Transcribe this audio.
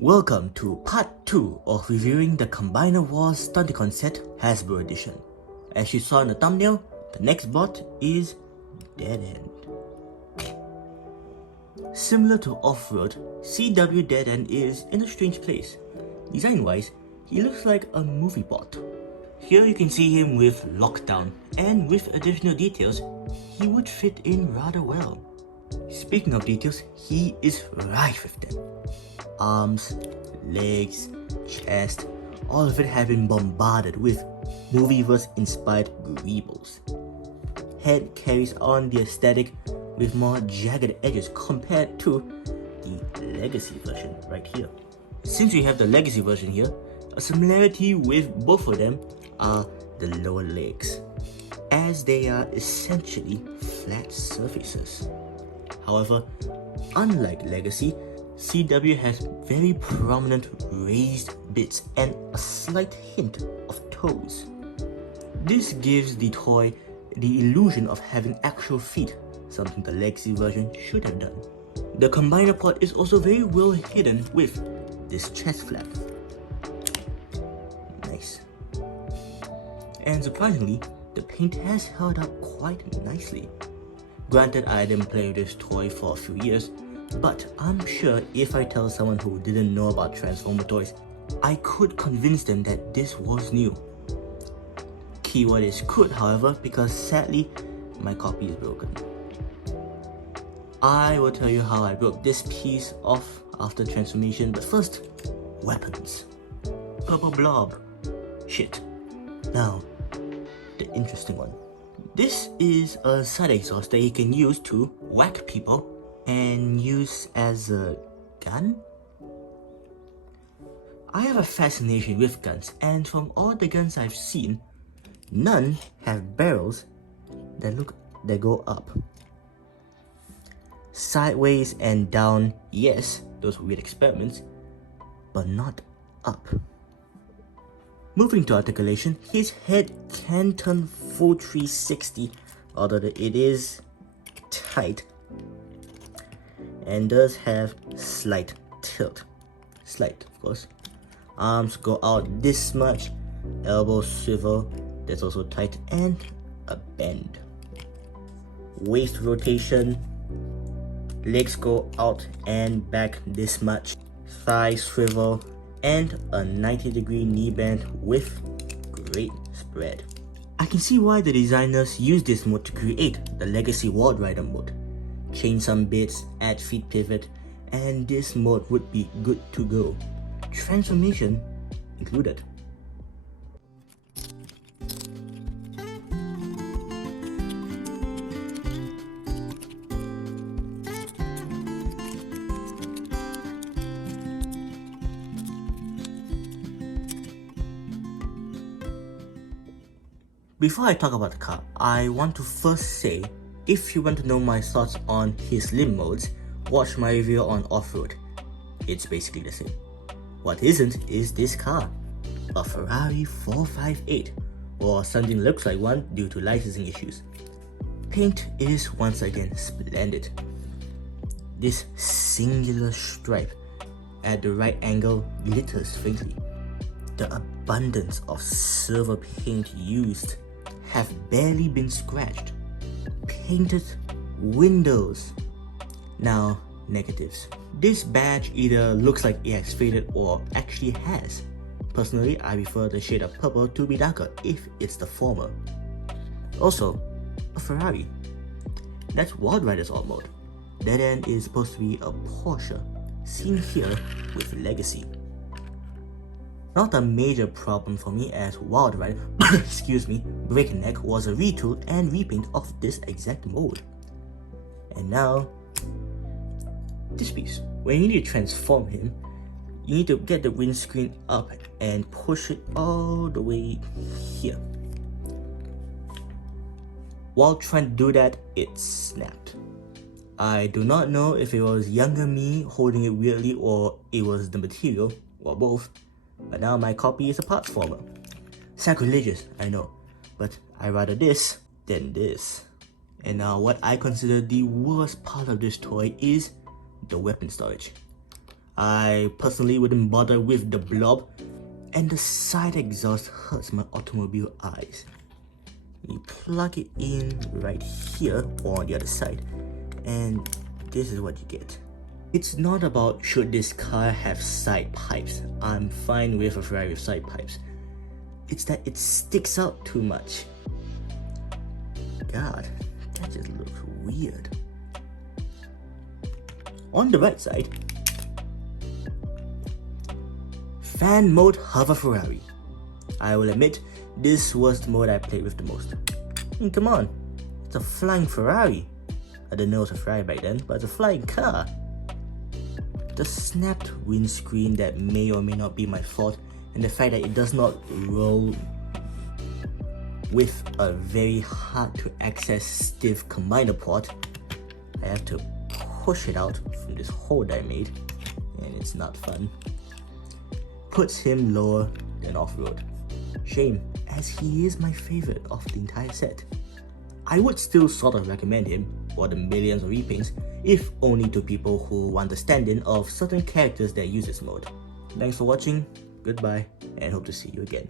Welcome to part 2 of reviewing the Combiner Wars Stunticon set Hasbro edition. As you saw in the thumbnail, the next bot is Dead End. Similar to Off-Road, CW Dead End is in a strange place. Design-wise, he looks like a movie bot. Here you can see him with Lockdown, and with additional details, he would fit in rather well. Speaking of details, he is rife with them. Arms, legs, chest, all of it have been bombarded with Movieverse-inspired greebles. Head carries on the aesthetic with more jagged edges compared to the Legacy version right here. Since we have the Legacy version here, a similarity with both of them are the lower legs, as they are essentially flat surfaces. However, unlike Legacy, CW has very prominent raised bits and a slight hint of toes. This gives the toy the illusion of having actual feet, something the Legacy version should have done. The Combiner pod is also very well hidden with this chest flap. Nice. And surprisingly, the paint has held up quite nicely. Granted, I didn't play with this toy for a few years, but I'm sure if I tell someone who didn't know about Transformer toys, I could convince them that this was new. Keyword is could, however, because sadly, my copy is broken. I will tell you how I broke this piece off after transformation, but first, weapons. Purple blob. Shit. Now, the interesting one. This is a side exhaust that you can use to whack people and use as a gun? I have a fascination with guns, and from all the guns I've seen, none have barrels that go up. Sideways and down, yes, those weird experiments, but not up. Moving to articulation, his head can turn full 360, although it is tight and does have slight tilt. Slight, of course. Arms go out this much, elbows swivel, that's also tight, and a bend. Waist rotation, legs go out and back this much, thigh swivel, and a 90-degree knee bend with great spread. I can see why the designers used this mode to create the Legacy Ward Rider mode. Change some bits, add feet pivot, and this mode would be good to go. Transformation included. Before I talk about the car, I want to first say, if you want to know my thoughts on his limb modes, watch my review on Off-Road. It's basically the same. What isn't is this car, a Ferrari 458, or something looks like one due to licensing issues. Paint is once again splendid. This singular stripe at the right angle glitters faintly. The abundance of silver paint used have barely been scratched. Painted windows. Now, negatives. This badge either looks like it has faded or actually has. Personally, I prefer the shade of purple to be darker if it's the former. Also, a Ferrari. That's Wild Rider's alt mode. Dead End is supposed to be a Porsche, seen here with Legacy. Not a major problem for me, as Wild Rider, Breakneck was a retool and repaint of this exact mode. And now, this piece. When you need to transform him, you need to get the windscreen up and push it all the way here. While trying to do that, it snapped. I do not know if it was younger me holding it weirdly or it was the material, or both. But now my copy is a parts former. Sacrilegious, I know, but I'd rather this than this. And now what I consider the worst part of this toy is the weapon storage. I personally wouldn't bother with the blob, and the side exhaust hurts my automobile eyes. You plug it in right here or on the other side, and this is what you get. It's not about should this car have side pipes. I'm fine with a Ferrari with side pipes. It's that it sticks out too much. God, that just looks weird. On the right side, fan mode hover Ferrari. I will admit, this was the mode I played with the most. I mean, come on, it's a flying Ferrari. I didn't know it was a Ferrari back then, but it's a flying car. The snapped windscreen that may or may not be my fault, and the fact that it does not roll with a very hard to access stiff combiner port. I have to push it out from this hole that I made, and it's not fun. Puts him lower than off-road. Shame, as he is my favorite of the entire set. I would still sort of recommend him for the millions of repaints, if only to people who want the stand-in of certain characters that use this mode. Thanks for watching, goodbye, and hope to see you again.